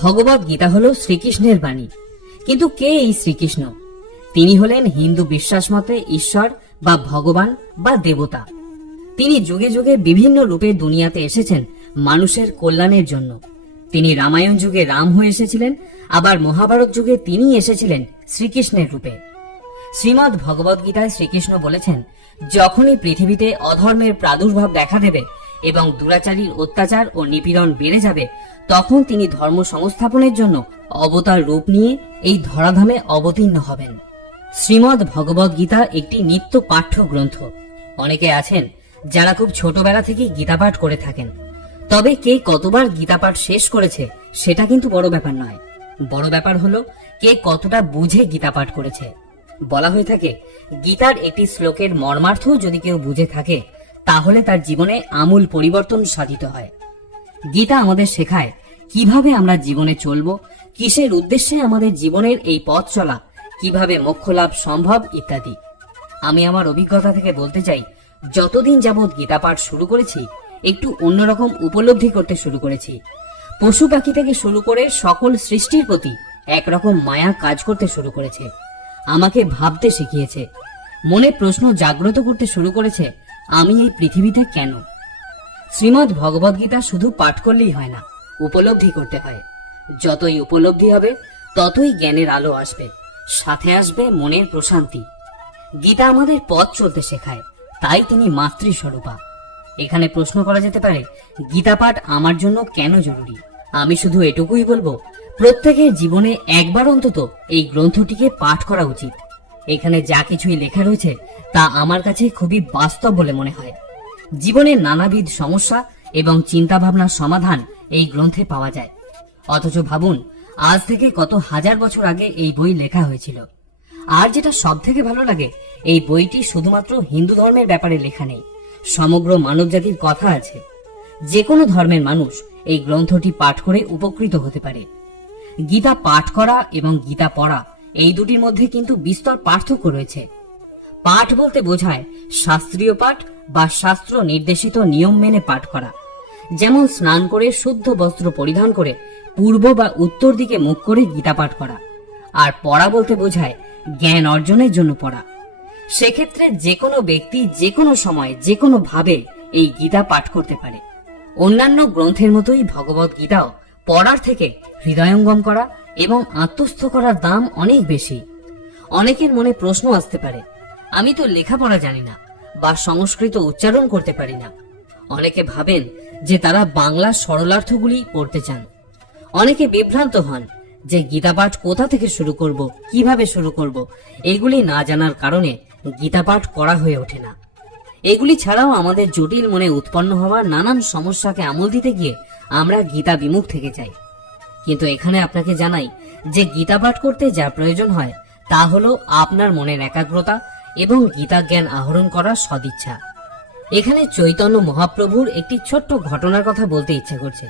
ভগবত গীতা হল শ্রীকৃষ্ণের বাণী। কিন্তু কে এই শ্রীকৃষ্ণ? তিনি হলেন হিন্দু বিশ্বাস মতে ঈশ্বর বা ভগবান বা দেবতা। তিনি যুগে যুগে বিভিন্ন রূপে দুনিয়াতে এসেছেন মানুষের কল্যাণের জন্য। তিনি রামায়ণ যুগে রাম হয়ে এসেছিলেন, আবার মহাভারত যুগে তিনি এসেছিলেন শ্রীকৃষ্ণের রূপে। শ্রীমদ্ ভগবত গীতায় শ্রীকৃষ্ণ বলেছেন, যখনই পৃথিবীতে অধর্মের প্রাদুর্ভাব দেখা দেবে এবং দুরাচারীর অত্যাচার ও নিপীড়ন বেড়ে যাবে, তখন তিনি ধর্ম সংস্থাপনের জন্য অবতার রূপ নিয়ে এই ধরাধামে অবতীর্ণ হবেন। শ্রীমদ্ ভগবত গীতা একটি নিত্য পাঠ্য গ্রন্থ। অনেকে আছেন যারা খুব ছোটবেলা থেকে গীতা পাঠ করে থাকেন, তবে কে কতবার গীতা পাঠ শেষ করেছে সেটা কিন্তু বড় ব্যাপার নয়। বড় ব্যাপার হলো কে কতটা বুঝে গীতা পাঠ করেছে। বলা হয়ে থাকে, গীতার একটি শ্লোকের মর্মার্থ যদি কেউ বুঝে থাকে তাহলে তার জীবনে আমূল পরিবর্তন সাধিত হয়। গীতা আমাদের শেখায় কিভাবে আমরা জীবনে চলব, কিসের উদ্দেশ্যে আমাদের জীবনের এই পথ চলা, কিভাবে মোক্ষ লাভ সম্ভব ইত্যাদি। আমি আমার অভিজ্ঞতা থেকে বলতে চাই, যতদিন যাবৎ গীতা পাঠ শুরু করেছি একটু অন্যরকম উপলব্ধি করতে শুরু করেছি। পশু পাখি থেকে শুরু করে সকল সৃষ্টির প্রতি একরকম মায়া কাজ করতে শুরু করেছে। আমাকে ভাবতে শিখিয়েছে, মনে প্রশ্ন জাগ্রত করতে শুরু করেছে, আমি এই পৃথিবীতে কেন? শ্রীমদ্ ভগবত গীতা শুধু পাঠ করলেই হয় না, উপলব্ধি করতে হয়। যতই উপলব্ধি হবে ততই জ্ঞানের আলো আসবে, সাথে আসবে মনের প্রশান্তি। গীতা আমাদের পথ চলতে শেখায়, তাই তিনি মাতৃস্বরূপা। এখানে প্রশ্ন করা যেতে পারে, গীতা পাঠ আমার জন্য কেন জরুরি? আমি শুধু এটুকুই বলবো, প্রত্যেকের জীবনে একবার অন্তত এই গ্রন্থটিকে পাঠ করা উচিত। এখানে যা কিছুই লেখা রয়েছে তা আমার কাছে খুবই বাস্তব বলে মনে হয়। জীবনের নানাবিধ সমস্যা এবং চিন্তা ভাবনার সমাধান এই গ্রন্থে পাওয়া যায়। অথচ ভাবুন, আজ থেকে কত হাজার বছর আগে এই বই লেখা হয়েছিল। আর যেটা সব থেকে ভালো লাগে, এই বইটি শুধুমাত্র হিন্দু ধর্মের ব্যাপারে লেখা নেই, সমগ্র মানব জাতির কথা আছে। যে কোনো ধর্মের মানুষ এই গ্রন্থটি পাঠ করে উপকৃত হতে পারে। গীতা পাঠ করা এবং গীতা পড়া এই দুটির মধ্যে কিন্তু বিস্তর পার্থক্য রয়েছে। পাঠ বলতে বোঝায় শাস্ত্রীয় পাঠ বা শাস্ত্র নির্দেশিত নিয়ম মেনে পাঠ করা, যেমন স্নান করে শুদ্ধ বস্ত্র পরিধান করে পূর্ব বা উত্তর দিকে মুখ করে গীতা পাঠ করা। আর পড়া বলতে বোঝায় জ্ঞান অর্জনের জন্য পড়া। সেক্ষেত্রে যে কোনো ব্যক্তি যে কোনো সময় যে কোনো ভাবে এই গীতা পাঠ করতে পারে। অন্যান্য গ্রন্থের মতোই ভগবত গীতাও পড়ার থেকে হৃদয়ঙ্গম করা এবং আত্মস্থ করার দাম অনেক বেশি। অনেকের মনে প্রশ্ন আসতে পারে, আমি তো লেখাপড়া জানি না বা সংস্কৃত উচ্চারণ করতে পারি না। অনেকে ভাবেন যে তারা বাংলা সরলার্থগুলি পড়তে চান। অনেকে বিভ্রান্ত হন যে গীতা পাঠ কোথা থেকে শুরু করব, কিভাবে শুরু করব, এগুলি না জানার কারণে গীতা পাঠ করা হয়ে ওঠে না। এগুলি ছাড়াও আমাদের জটিল মনে উৎপন্ন হওয়া নানান সমস্যাকে আমল দিতে গিয়ে আমরা গীতা বিমুখ থেকে যাই। কিন্তু এখানে আপনাকে জানাই যে গীতা পাঠ করতে যা প্রয়োজন হয় তা হলো আপনার মনের একাগ্রতা এবং গীতা জ্ঞান আহরণ করার সদিচ্ছা। এখানে চৈতন্য মহাপ্রভুর একটি ছোট্ট ঘটনার কথা বলতে ইচ্ছা করছে।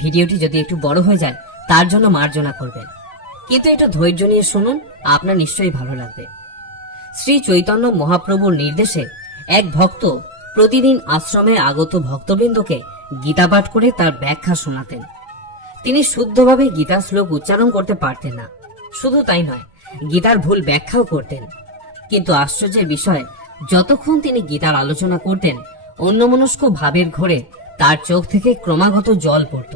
ভিডিওটি যদি একটু বড় হয়ে যায় তার জন্য মার্জনা করবেন, কিন্তু একটু ধৈর্য নিয়ে শুনুন, আপনার নিশ্চয়ই ভালো লাগবে। শ্রী চৈতন্য মহাপ্রভুর নির্দেশে এক ভক্ত প্রতিদিন আশ্রমে আগত ভক্তবৃন্দকে গীতা পাঠ করে তার ব্যাখ্যা শোনাতেন। তিনি শুদ্ধভাবে গীতা শ্লোক উচ্চারণ করতে পারতেন না, শুধু তাই নয়, গীতার ভুল ব্যাখ্যাও করতেন। কিন্তু আশ্চর্যের বিষয়, যতক্ষণ তিনি গীতার আলোচনা করতেন অন্যমনস্ক ভাবের ঘোরে তার চোখ থেকে ক্রমাগত জল পড়ত।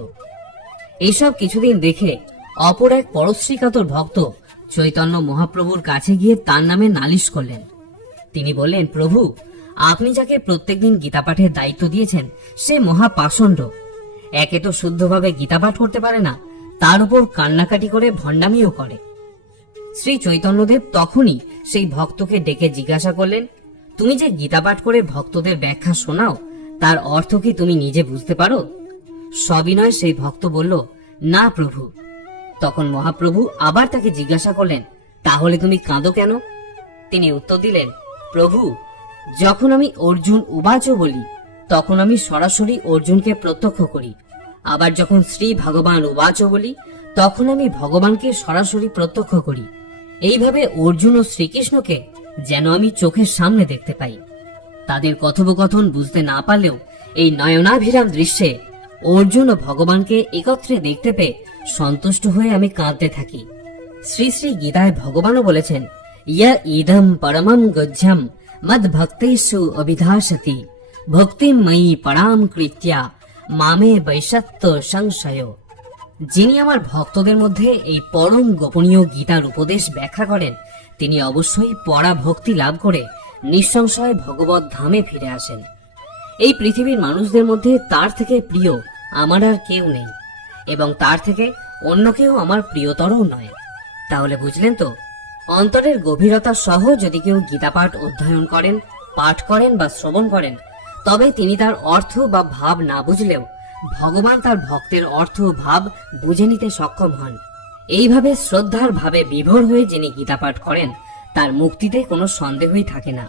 এইসব কিছুদিন দেখে অপর এক পরশ্রীকাতর ভক্ত চৈতন্য মহাপ্রভুর কাছে গিয়ে তার নামে নালিশ করলেন। তিনি বললেন, প্রভু, আপনি যাকে প্রত্যেকদিন গীতা পাঠের দায়িত্ব দিয়েছেন সে মহাপাষণ্ড। একে তো শুদ্ধভাবে গীতা পাঠ করতে পারে না, তার উপর কান্নাকাটি করে ভণ্ডামিও করে। শ্রী চৈতন্যদেব তখনই সেই ভক্তকে ডেকে জিজ্ঞাসা করলেন, তুমি যে গীতা পাঠ করে ভক্তদের ব্যাখ্যা শোনাও তার অর্থ কি তুমি নিজে বুঝতে পারো? সবিনয় সেই ভক্ত বলল, না প্রভু। তখন মহাপ্রভু আবার তাকে জিজ্ঞাসা করলেন, তাহলে তুমি কাঁদো কেন? তিনি উত্তর দিলেন, প্রভু, যখন আমি অর্জুন উবাচ বলি তখন আমি সরাসরি অর্জুনকে প্রত্যক্ষ করি, আবার যখন শ্রী ভগবান উবাচ বলি তখন আমি ভগবানকে সরাসরি প্রত্যক্ষ করি। এইভাবে অর্জুন ও শ্রীকৃষ্ণকে যেন আমি চোখের সামনে দেখতে পাই। তাদের কথোপকথন বুঝতে না পারলেও এই নয়নাভিরাম দৃশ্যে অর্জুন ও ভগবানকে একত্রে দেখতে পেয়ে সন্তুষ্ট হয়ে আমি কাঁদতে থাকি। শ্রী শ্রী গীতায় ভগবানও বলেছেন, ইয়া ইদম পরমম গজ্জম মদ ভক্তেষু অভিধাসতি ভক্তিম ময়ি পরাম কৃত্যা মামে বৈশত্য সংশয়। যিনি আমার ভক্তদের মধ্যে এই পরম গোপনীয় গীতার উপদেশ ব্যাখ্যা করেন, তিনি অবশ্যই পরা ভক্তি লাভ করে নিঃসংশয় ভগবত ধামে ফিরে আসেন। এই পৃথিবীর মানুষদের মধ্যে তার থেকে প্রিয় আমার আর কেউ নেই, এবং তার থেকে অন্য কেউ আমার প্রিয়তরও নয়। তাহলে বুঝলেন তো, অন্তরের গভীরতা সহ যদি কেউ গীতা পাঠ অধ্যয়ন করেন, পাঠ করেন বা শ্রবণ করেন, তবে তিনি তার অর্থ বা ভাব না বুঝলেও ভগবান তার ভক্তের অর্থ ও ভাব বুঝে নিতে সক্ষম হন। এইভাবে শ্রদ্ধার ভাবে বিভোর হয়ে যিনি গীতা পাঠ করেন, তার মুক্তিতে কোনো সন্দেহই থাকে না।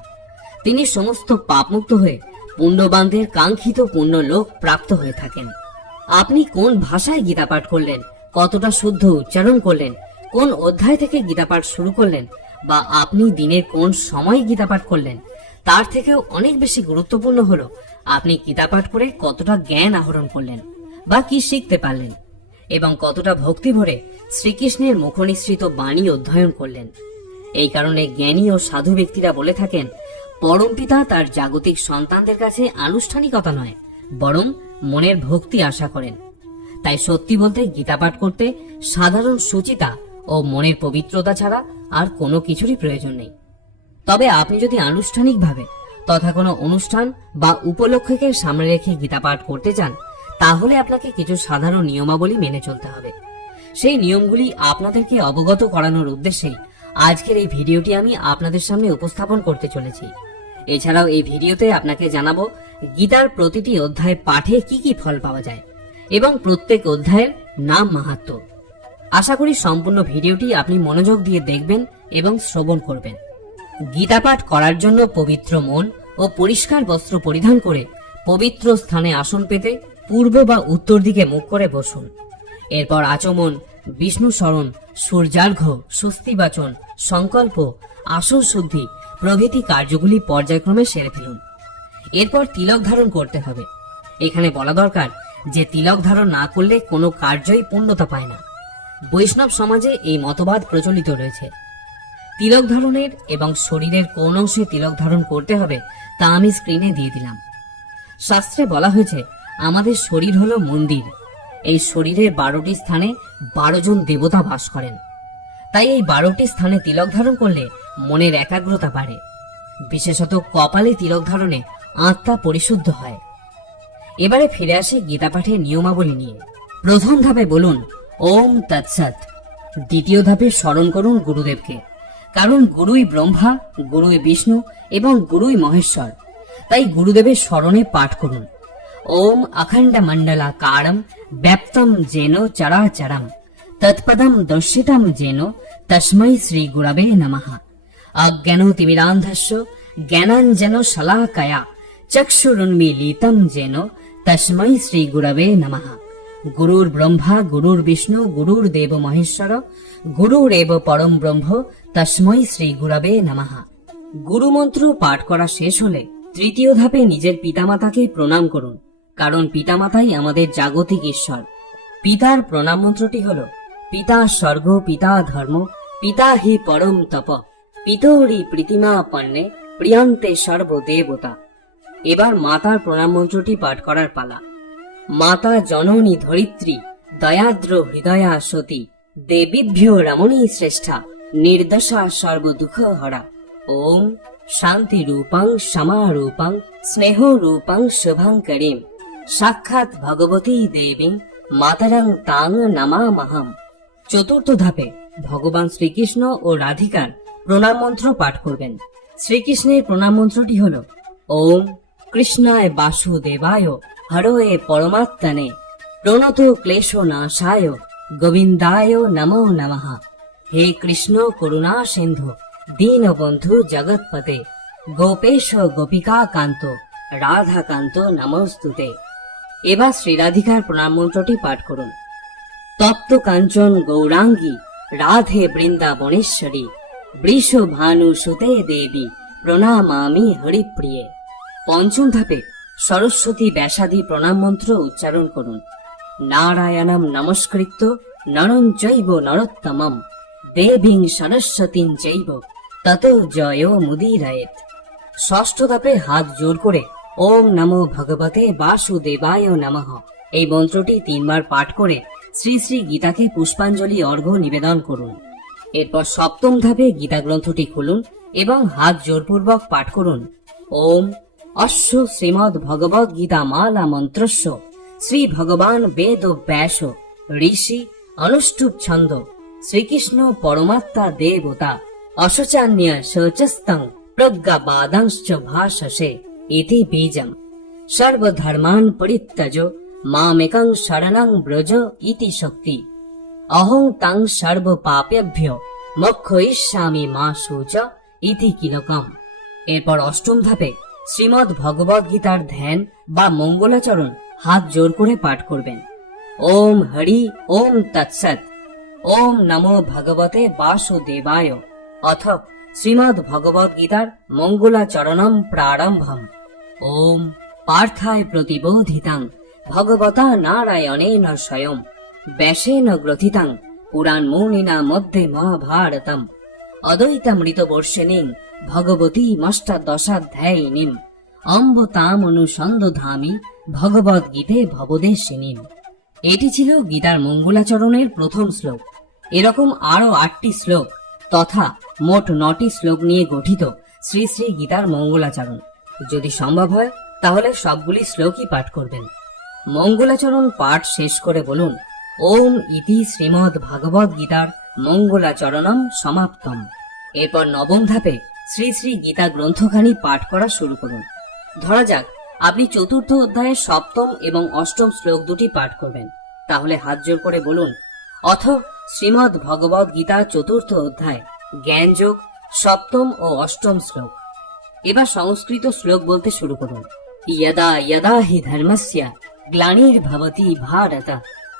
তিনি সমস্ত পাপমুক্ত হয়ে পুণ্যবানদের কাঙ্ক্ষিত পুণ্য লোক প্রাপ্ত হয়ে থাকেন। আপনি কোন ভাষায় গীতা পাঠ করলেন, কতটা শুদ্ধ উচ্চারণ করলেন, কোন অধ্যায় থেকে গীতা পাঠ শুরু করলেন, বা আপনি দিনের কোন সময় গীতা পাঠ করলেন, তার থেকেও অনেক বেশি গুরুত্বপূর্ণ হলো আপনি গীতা পাঠ করে কতটা জ্ঞান আহরণ করলেন বা কি শিখতে পারলেন, এবং কতটা ভক্তি ভরে শ্রীকৃষ্ণের মুখনিসৃত বাণী অধ্যয়ন করলেন। এই কারণে জ্ঞানী ও সাধু ব্যক্তিরা বলে থাকেন, পরমপিতা তার জাগতিক সন্তানদের কাছে আনুষ্ঠানিকতা নয়, বরং মনের ভক্তি আশা করেন। তাই সত্যি বলতে গীতা পাঠ করতে সাধারণ সুচিতা ও মনের পবিত্রতা ছাড়া আর কোনো কিছুরই প্রয়োজন নেই। তবে আপনি যদি আনুষ্ঠানিকভাবে তথা কোনো অনুষ্ঠান বা উপলক্ষকে সামনে রেখে গীতা পাঠ করতে চান, তাহলে আপনাকে কিছু সাধারণ নিয়মাবলী মেনে চলতে হবে। সেই নিয়মগুলি আপনাদেরকে অবগত করানোর উদ্দেশ্যেই আজকের এই ভিডিওটি আমি আপনাদের সামনে উপস্থাপন করতে চলেছি। এছাড়াও এই ভিডিওতে আপনাকে জানাবো গীতার প্রতিটি অধ্যায় পাঠে কি কি ফল পাওয়া যায় এবং প্রত্যেক অধ্যায়ের নাম মাহাত্ম্য। আশা করি সম্পূর্ণ ভিডিওটি আপনি মনোযোগ দিয়ে দেখবেন এবং শ্রবণ করবেন। গীতা পাঠ করার জন্য পবিত্র মন ও পরিষ্কার বস্ত্র পরিধান করে পবিত্র স্থানে আসন পেতে পূর্ব বা উত্তর দিকে মুখ করে বসুন। এরপর আচমন, বিষ্ণু স্মরণ, সূর্যার্ঘ্য, স্বস্তি বাচন, সংকল্প, আসন শুদ্ধি প্রভৃতি কার্যগুলি পর্যায়ক্রমে সেরে ফেলুন। এরপর তিলক ধারণ করতে হবে। এখানে বলা দরকার যে তিলক ধারণ না করলে কোনো কার্যই পূর্ণতা পায় না। বৈষ্ণব সমাজে এই মতবাদ প্রচলিত রয়েছে। তিলক ধারণের এবং শরীরের কোন অংশে তিলক ধারণ করতে হবে তা আমি স্ক্রিনে দিয়ে দিলাম। শাস্ত্রে বলা হয়েছে আমাদের শরীর হলো মন্দির। এই শরীরের 12টি স্থানে 12 জন দেবতা বাস করেন। তাই এই 12টি স্থানে তিলক ধারণ করলে মনের একাগ্রতা বাড়ে। বিশেষত কপালে তিলক ধারণে আত্মা পরিশুদ্ধ হয়। এবারে ফিরে আসি গীতা পাঠের নিয়মাবলী নিয়ে। প্রথম ধাপে বলুন ওম তৎসৎ। দ্বিতীয় ধাপে স্মরণ করুন গুরুদেবকে, কারণ গুরুই ব্রহ্মা, গুরুই বিষ্ণু এবং গুরুই মহেশ্বর। তাই গুরুদেবের স্মরণে পাঠ করুন ওম অখণ্ড মণ্ডলাকারম ব্যাপ্তম যেন চরাচরম তৎপদম দর্শিতম যেন তস্मै শ্রী গুরবে নমঃ। অজ্ঞানতিমিরান্ধস্য জ্ঞানাঞ্জন শলাকয়া চক্ষুরুন্মীলিতম যেন তস্मै শ্রী গুরবে নমঃ। গুরুর ব্রহ্মা গুরুর বিষ্ণু গুরুর দেব মহেশ্বর গুরুরেব পরম ব্রহ্ম তস্मै শ্রী গুরবে নমঃ। গুরু মন্ত্র পাঠ করা শেষ হলে তৃতীয় ধাপে নিজের পিতামাতাকে প্রণাম করুন, কারণ পিতামাতাই আমাদের জাগতিক ঈশ্বর। পিতার প্রণাম মন্ত্রটি হল পিতা স্বর্গ পিতা ধর্ম পিতা হি পরম তপ পিতরি প্রীতিমা পণ্যে প্রিয়ান্তে সর্বদেবতা। এবার মাতার প্রণাম মন্ত্রটি পাঠ করার পালা। মাতা জননী ধরিত্রী দয়াদ্র হৃদয়া সতী দেবীভ্যো রমণী শ্রেষ্ঠা নির্দশা সর্বদুঃখ হরা। ওম শান্তি রূপং সমারূপং স্নেহ রূপং শুভঙ্করীম সাক্ষাৎ ভগবতী দেবীং মাতরং তাং নমামহম। চতুর্থ ধাপে ভগবান শ্রীকৃষ্ণ ও রাধিকার প্রণাম মন্ত্র পাঠ করবেন। শ্রীকৃষ্ণের প্রণাম মন্ত্রটি হল ওম কৃষ্ণায় বাসুদেবায় হরয়ে পরমাত্মনে প্রণত ক্লেশ নাশায় গোবিন্দায় নমো নমঃ। হে কৃষ্ণ করুণা সিন্ধু দীনবন্ধু জগৎপতে গোপেশ গোপিকা কান্ত রাধাকান্ত নমস্তুতে। এবার শ্রী রাধিকার প্রণাম মন্ত্রটি পাঠ করুন। তপ্ত কাঞ্চন গৌরাঙ্গী রাধে বৃন্দাবনেশ্বরী বৃষ ভানু সুতে দেবী প্রণামামি হরিপ্রিয়ে। পঞ্চম ধাপে সরস্বতী ব্যাসাদি প্রণাম মন্ত্র উচ্চারণ করুন। নারায়ণম নমস্কৃত্য নরং চৈব নরোত্তমম দেবীং সরস্বতীং চৈব তত জয় মুদিরায়েত। ষষ্ঠ ধাপে হাত জোর করে ওম নমো ভগবতে বাসুদেবায় নমঃ এই মন্ত্রটি 3 বার পাঠ করে শ্রী শ্রী গীতাকে পুষ্পাঞ্জলি অর্ঘ্য নিবেদন করুন। এরপর সপ্তম ধাপে গীতা গ্রন্থটি খুলুন এবং হাত জোরপূর্বক পাঠ করুন ওম অশ্ব শ্রীমদ্ ভগবদ গীতা মালা মন্ত্রস্য শ্রী ভগবান বেদ ব্যাস ঋষি অনুষ্ঠুপ ছন্দ শ্রীকৃষ্ণ পরমাত্মা দেবতা অশোচান্য শোচস্তং প্রজ্ঞাবাদাংশ্চ ভাষসে ইতি বীজম সর্বধর্মান পরিত্যজ মামেকং শরণং ব্রজ ইতি শক্তি অহং তাং সর্ব পাপেভ্যো মোক্ষয়িষ্যামি মা শুচ ইতি কিলকম। এরপর অষ্টম ধাপে শ্রীমদ্ ভগবদ গীতার ধ্যান বা মঙ্গলাচরণ হাত জোর করে পাঠ করবেন ওম হরি ওম তৎসৎ ওম নমো ভগবতে বাসুদেবায় অথ শ্রীমদ্ ভগবদ গীতার মঙ্গলাচরণম প্রারম্ভম ওম পার্থায় প্রতিবোধিতাং ভগবতা নারায়ণেন স্বয়ং ব্যাসেন গ্রথিতাং পুরাণ মুনিনা মধ্যে মহাভারতম অদ্বৈতামৃতবর্ষিণীং ভগবতী মষ্টাদশাধ্যায়িনীম অম্ব তাম অনুসন্ধধামি ভগবদ গীতে ভবদেশিনীম। এটি ছিল গীতার মঙ্গলাচরণের প্রথম শ্লোক। এরকম আরো 8টি শ্লোক তথা মোট 9টি শ্লোক নিয়ে গঠিত শ্রী শ্রী গীতার মঙ্গলাচরণ। যদি সম্ভব হয় তাহলে সবগুলি শ্লোকই পাঠ করবেন। মঙ্গলাচরণ পাঠ শেষ করে বলুন ওম ইতি শ্রীমদ্ ভগবদ গীতার মঙ্গলাচরণম সমাপ্তম। এরপর নবম ধাপে শ্রী শ্রী গীতা গ্রন্থখানি পাঠ করা শুরু করুন। ধরা যাক আপনি চতুর্থ অধ্যায়ের সপ্তম এবং অষ্টম শ্লোক দুটি পাঠ করবেন, তাহলে হাত জোর করে বলুন অথ শ্রীমদ্ ভগবদ গীতা চতুর্থ অধ্যায় জ্ঞানযোগ সপ্তম ও অষ্টম শ্লোক। এবার সংস্কৃত শ্লোক বলতে শুরু করুন यदा यदा हि धर्मस्य ग्लानिर्भवति भारत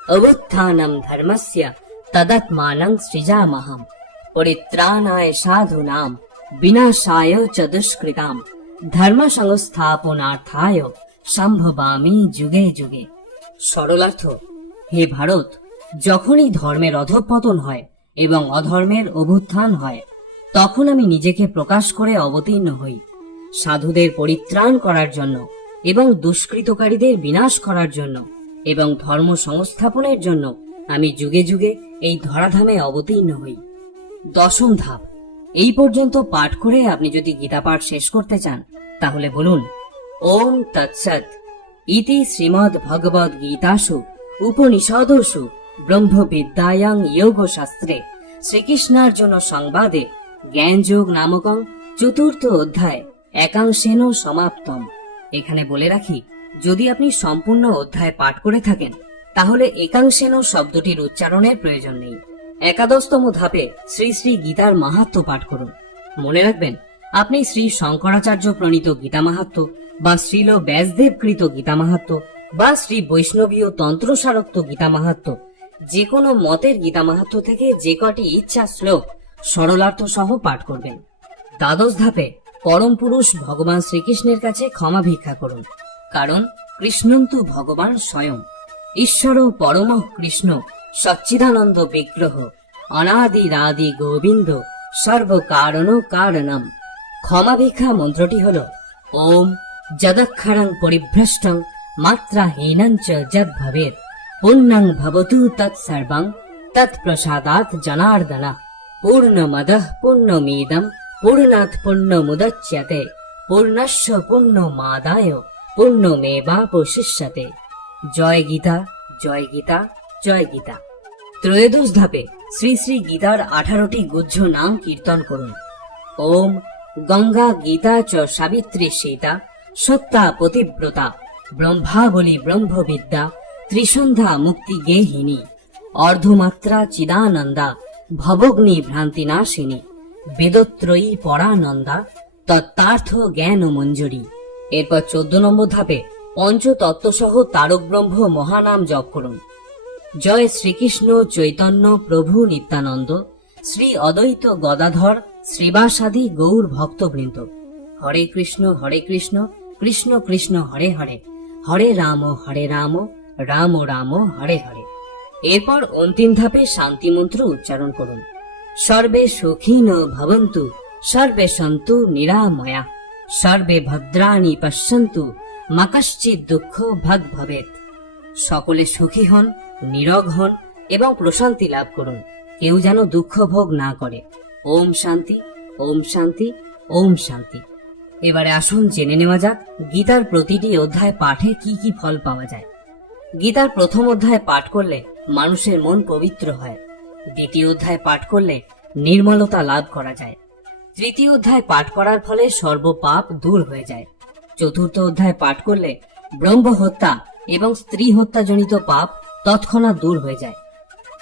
अवुत्थानं धर्मस्य तदात्मानं सृजामहं परित्राणाय साधूनां विनाशाय च दुष्कृतां धर्म संस्थापनार्थाय সম্ভবামি যুগে যুগে। সরলার্থ, হে ভারত, যখনই ধর্মের অধঃপতন হয় এবং অধর্মের অভ্যুত্থান হয় তখন আমি নিজেকে প্রকাশ করে অবতীর্ণ হই সাধুদের পরিত্রাণ করার জন্য এবং দুষ্কৃতকারীদের বিনাশ করার জন্য এবং ধর্ম সংস্থাপনের জন্য আমি যুগে যুগে এই ধরাধামে অবতীর্ণ হই। দশম ধাপ, এই পর্যন্ত পাঠ করে আপনি যদি গীতা পাঠ শেষ করতে চান তাহলে বলুন ওম তৎসৎ ইতি শ্রীমদ্ ভগবদ গীতাসু উপনিষদসু ব্রহ্মবিদ্যায়াং যোগশাস্ত্রে শ্রীকৃষ্ণার্জুন সংবাদে জ্ঞানযোগ নামকং চতুর্থ অধ্যায় একাংশেন সমাপ্তম। এখানে বলে রাখি, যদি আপনি সম্পূর্ণ অধ্যায় পাঠ করে থাকেন তাহলে একাংশেন শব্দটির উচ্চারণের প্রয়োজন নেই। একাদশতম ধাপে শ্রী শ্রী গীতার মাহাত্ম্য পাঠ করুন। মনে রাখবেন, আপনি শ্রী শঙ্করাচার্য প্রণীত গীতা মাহাত্ম্য বা শ্রীল ব্যাসদেব কৃত গীতা মাহাত্ম্য বা শ্রী বৈষ্ণবীয় তন্ত্রসারোক্ত গীতা মাহাত্ম্য যে কোনো মতের গীতা মাহাত্ম্য থেকে যে কটি ইচ্ছা শ্লোক সরলার্থ সহ পাঠ করবেন। দ্বাদশ ধাপে পরম পুরুষ ভগবান শ্রীকৃষ্ণের কাছে ক্ষমা ভিক্ষা করুন, কারণ কৃষ্ণন্তু ভগবান স্বয়ং ঈশ্বর পরম কৃষ্ণ সচ্চিদানন্দ বিগ্রহ অনাদিরাদি গোবিন্দ সর্বকারণ কারণম। ক্ষমা ভিক্ষা মন্ত্রটি হল ওম যদক্ষরং পরিভ্রষ্টং মাত্রাহীনং চ যদ ভবেৎ পুণ্যং ভবতু তৎসর্বং তৎপ্রসাদাৎ জনার্দন পূর্ণমদঃ পূর্ণমিদং পূর্ণাৎ পূর্ণমুদচ্যতে পূর্ণস্য পূর্ণমাদায় পূর্ণমেবাবশিষ্যতে। জয় গীতা, জয় গীতা, জয় গীতা। ত্রয়োদশ ধাপে শ্রী শ্রী গীতার 18টি গুহ্য নাম কীর্তন করুন। ওম গঙ্গা গীতা চ সাবিত্রী সীতা সত্যা পতিব্রতা ব্রহ্মাবলী ব্রহ্মবিদ্যা ত্রিসন্ধ্যা মুক্তি গেহিনী অর্ধমাত্রা চিদানন্দা ভবগ্নি ভ্রান্তিনাশিনী বেদত্রয়ী পরানন্দা তত্ত্বার্থ জ্ঞান মঞ্জুরি। এরপর 14 নম্বর ধাপে পঞ্চতত্ত্ব সহ তারক ব্রহ্ম মহানাম জপ করুন। জয় শ্রীকৃষ্ণ চৈতন্য প্রভু নিত্যানন্দ শ্রী অদ্বৈত গদাধর শ্রীবাসাদি গৌর ভক্তবৃন্দ। হরে কৃষ্ণ কৃষ্ণ কৃষ্ণ হরে হরে, হরে রাম রাম রাম হরে হরে। এরপর অন্তিম ধাপে শান্তি মন্ত্র উচ্চারণ করুন। সর্বে সুখিনো ভবন্তু, সর্বে সন্তু নিরাময়া, সর্বে ভদ্রাণি পশ্যন্তু, মা কশ্চিৎ দুঃখ ভাগ ভবেৎ। সকলে সুখী হন, নীরোগ হন এবং প্রশান্তি লাভ করুন। কেউ যেন দুঃখ ভোগ না করে। ওম শান্তি, ওম শান্তি, ওম শান্তি। এবারে আসুন জেনে নেওয়া যাক গীতার প্রতিটি অধ্যায় পাঠে কি কি ফল পাওয়া যায়। গীতার প্রথম অধ্যায় পাঠ করলে মানুষের মন পবিত্র হয়। দ্বিতীয় অধ্যায় পাঠ করলে নির্মলতা লাভ করা যায়। তৃতীয় অধ্যায় পাঠ করার ফলে সর্বপাপ দূর হয়ে যায়। চতুর্থ অধ্যায় পাঠ করলে ব্রহ্ম হত্যা এবং স্ত্রী হত্যাজনিত পাপ তৎক্ষণাৎ দূর হয়ে যায়।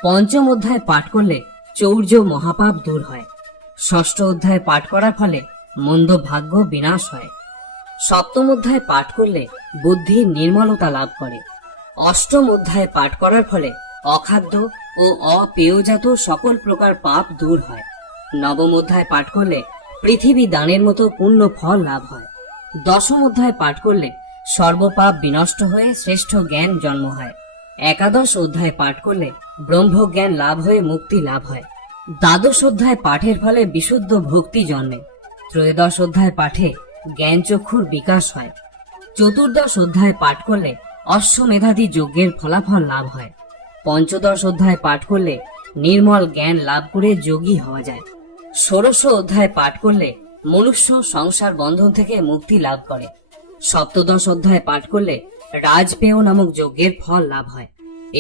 পঞ্চম অধ্যায় পাঠ করলে চৌর্য মহাপাপ দূর হয়। ষষ্ঠ অধ্যায় পাঠ করার ফলে মন্দ ভাগ্য বিনাশ হয়। সপ্তম অধ্যায় পাঠ করলে বুদ্ধির নির্মলতা লাভ করে। অষ্টম অধ্যায় পাঠ করার ফলে অখাদ্য ও অপেয়জাত সকল প্রকার পাপ দূর হয়। নবম অধ্যায় পাঠ করলে পৃথিবী দানের মতো পূর্ণ ফল লাভ হয়। দশম অধ্যায় পাঠ করলে সর্বপাপ বিনষ্ট হয়ে শ্রেষ্ঠ জ্ঞান জন্ম হয়। একাদশ অধ্যায় পাঠ করলে ব্রহ্মজ্ঞান লাভ হয়ে মুক্তি লাভ হয়। দ্বাদশ অধ্যায় পাঠের ফলে বিশুদ্ধ ভক্তি জন্মে। ত্রয়োদশ অধ্যায় পাঠে জ্ঞান চক্ষুর বিকাশ হয়। চতুর্দশ অধ্যায় পাঠ করলে অশ্বমেধাদি যজ্ঞের ফলাফল লাভ হয়। পঞ্চদশ অধ্যায় পাঠ করলে নির্মল জ্ঞান লাভ করে যোগী হওয়া যায়। ষোড়শ অধ্যায় পাঠ করলে মনুষ্য সংসার বন্ধন থেকে মুক্তি লাভ করে। সপ্তদশ অধ্যায় পাঠ করলে রাজপেয় নামক যজ্ঞের ফল লাভ হয়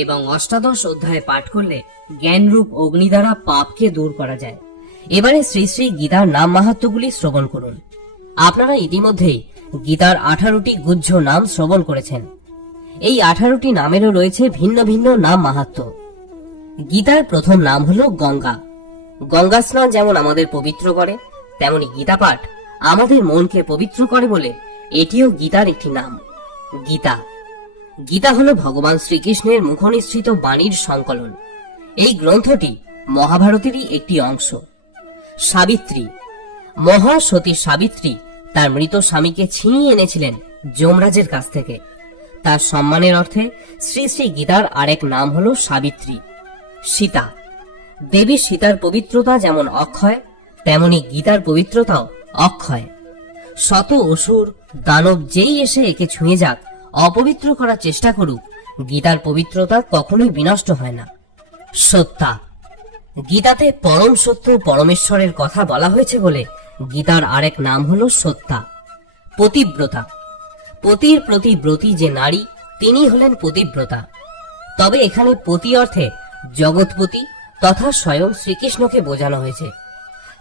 এবং অষ্টাদশ অধ্যায় পাঠ করলে জ্ঞানরূপ অগ্নি দ্বারা পাপকে দূর করা যায়। এবারে শ্রী শ্রী গীতার নাম মাহাত্ম্যগুলি শ্রবণ করুন। আপনারা ইতিমধ্যেই গীতার 18টি গুহ্য নাম শ্রবণ করেছেন। এই 18টি নামেরও রয়েছে ভিন্ন ভিন্ন নাম মাহাত্ম্য। গীতার প্রথম নাম হল গঙ্গা। গঙ্গা স্নান যেমন আমাদের পবিত্র করে, তেমনি গীতা পাঠ আমাদের মনকে পবিত্র করে বলে এটিও গীতার একটি নাম। গীতা গীতা হল ভগবান শ্রীকৃষ্ণের মুখনিসৃত বাণীর সংকলন। এই গ্রন্থটি মহাভারতেরই একটি অংশ। সাবিত্রী মহাসতী সাবিত্রী তার মৃত স্বামীকে ছিনিয়ে এনেছিলেন যমরাজের কাছ থেকে। তার সম্মানের অর্থে শ্রী শ্রী গীতার আরেক নাম হল সাবিত্রী। সীতা দেবী সীতার পবিত্রতা যেমন অক্ষয়, তেমনি গীতার পবিত্রতাও অক্ষয়। শত অসুর দানব যেই এসে একে ছুঁয়ে যাক, অপবিত্র করার চেষ্টা করুক, গীতার পবিত্রতা কখনোই বিনষ্ট হয় না। সত্যা গীতাতে পরম সত্য পরমেশ্বরের কথা বলা হয়েছে বলে গীতার আরেক নাম হল সত্যা। পতিব্রতা পতির প্রতি ব্রতী যে নারী, তিনি হলেন পতিব্রতা। তবে এখানে পতি অর্থে জগৎপতি তথা স্বয়ং শ্রীকৃষ্ণকে বোঝানো হয়েছে।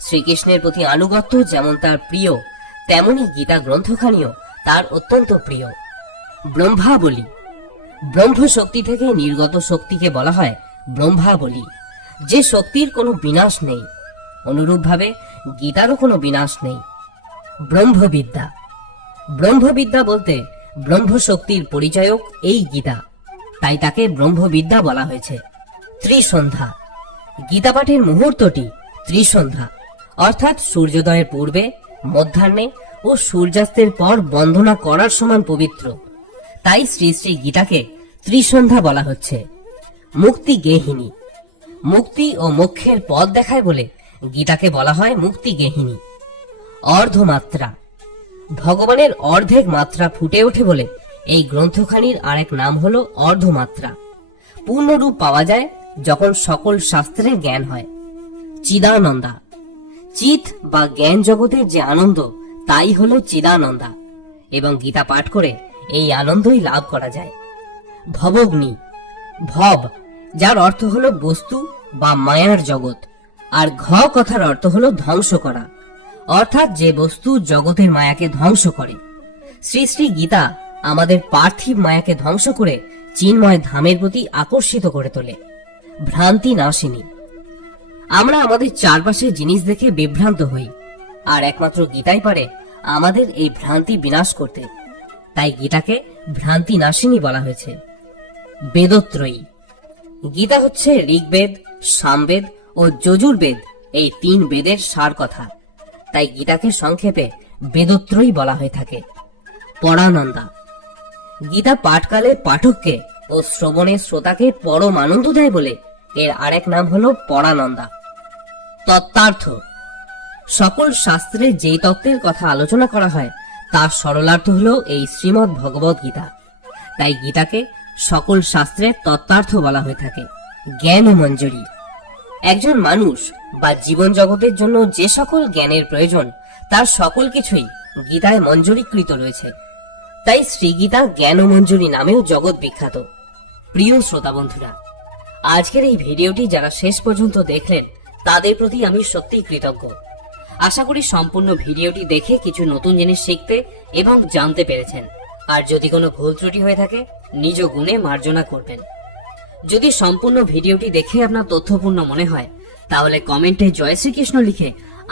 শ্রীকৃষ্ণের প্রতি আনুগত্য যেমন তার প্রিয়, তেমনি গীতা গ্রন্থখানিও তার অত্যন্ত প্রিয়। ব্রহ্মাবলী ব্রহ্ম শক্তি থেকে নির্গত শক্তিকে বলা হয় ব্রহ্মাবলী, যে শক্তির কোনো বিনাশ নেই। অনুরূপভাবে গীতারও কোনো বিনাশ নেই। ব্রহ্মবিদ্যা ব্রহ্মবিদ্যা বলতে ব্রহ্ম শক্তির পরিচয়ক এই গীতা, তাই তাকে ব্রহ্মবিদ্যা বলা হয়েছে। ত্রিসন্ধ্যা গীতা পাঠের মুহূর্তটি ত্রিসন্ধ্যা, অর্থাৎ সূর্যোদয়ের পূর্বে, মধ্যাহ্নে ও সূর্যাস্তের পর বন্দনা করার সমান পবিত্র। তাই শ্রী শ্রী গীতাকে ত্রিসন্ধ্যা বলা হচ্ছে। মুক্তি গেহিনী মুক্তি ও মোক্ষের পথ দেখায় বলে গীতাকে বলা হয় মুক্তি গেহিনী। অর্ধমাত্রা ভগবানের অর্ধেক মাত্রা ফুটে ওঠে বলে এই গ্রন্থখানির আরেক নাম হল অর্ধমাত্রা। পূর্ণরূপ পাওয়া যায় যখন সকল শাস্ত্রের জ্ঞান হয়। চিদানন্দা চিত বা জ্ঞান জগতের যে আনন্দ, তাই হল চিদানন্দা, এবং গীতা পাঠ করে এই আনন্দই লাভ করা যায়। ভবগ্নি ভব যার অর্থ হল বস্তু বা মায়ার জগৎ, আর ঘ কথার অর্থ হল ধ্বংস করা, অর্থাৎ যে বস্তু জগতের মায়াকে ধ্বংস করে। শ্রী শ্রী গীতা আমাদের পার্থিব মায়াকে ধ্বংস করে চিন্ময় ধামের প্রতি আকর্ষিত করে তোলে। ভ্রান্তি নাশিনী আমরা আমাদের চারপাশের জিনিস দেখে বিভ্রান্ত হই, আর একমাত্র গীতাই পারে আমাদের এই ভ্রান্তি বিনাশ করতে। তাই গীতাকে ভ্রান্তি নাশিনী বলা হয়েছে। বেদত্রয়ী গীতা হচ্ছে ঋগ্বেদ, সামবেদ ও যজুর্বেদ, এই 3 বেদের সার কথা। তাই গীতাকে সংক্ষেপে বেদত্রয়ী বলা হয়ে থাকে। পরানন্দা গীতা পাঠকালে পাঠককে ও শ্রবণে শ্রোতাকে পরম আনন্দ দেয় বলে এর আরেক নাম হলো পরানন্দা। তত্ত্বার্থ: সকল শাস্ত্রে যেই তত্ত্বের কথা আলোচনা করা হয় তার সরলার্থ হলো এই শ্রীমদ্ ভগবত গীতা। তাই গীতাকে সকল শাস্ত্রের তত্ত্বার্থ বলা হয়ে থাকে। জ্ঞান মঞ্জরি: একজন মানুষ বা জীবন জগতের জন্য যে সকল জ্ঞানের প্রয়োজন তার সকল কিছুই গীতায় মঞ্জুরীকৃত রয়েছে। তাই শ্রীগীতা জ্ঞান মঞ্জুরি নামেও জগৎ বিখ্যাত। প্রিয় শ্রোতা বন্ধুরা, আজকের এই ভিডিওটি যারা শেষ পর্যন্ত দেখলেন তাদের প্রতি আমি সত্যিই কৃতজ্ঞ। আশা করি সম্পূর্ণ ভিডিওটি দেখে কিছু নতুন জিনিস শিখতে এবং জানতে পেরেছেন। আর যদি কোনো ভুল ত্রুটি হয়ে থাকে নিজ গুণে মার্জনা করবেন। যদি সম্পূর্ণ ভিডিওটি দেখে আপনার তথ্যপূর্ণ মনে হয় তাহলে কমেন্টে জয় শ্রীকৃষ্ণ লিখে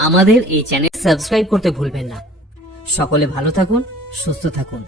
আমাদের এই চ্যানেল সাবস্ক্রাইব করতে ভুলবেন না। সকলে ভালো থাকুন, সুস্থ থাকুন।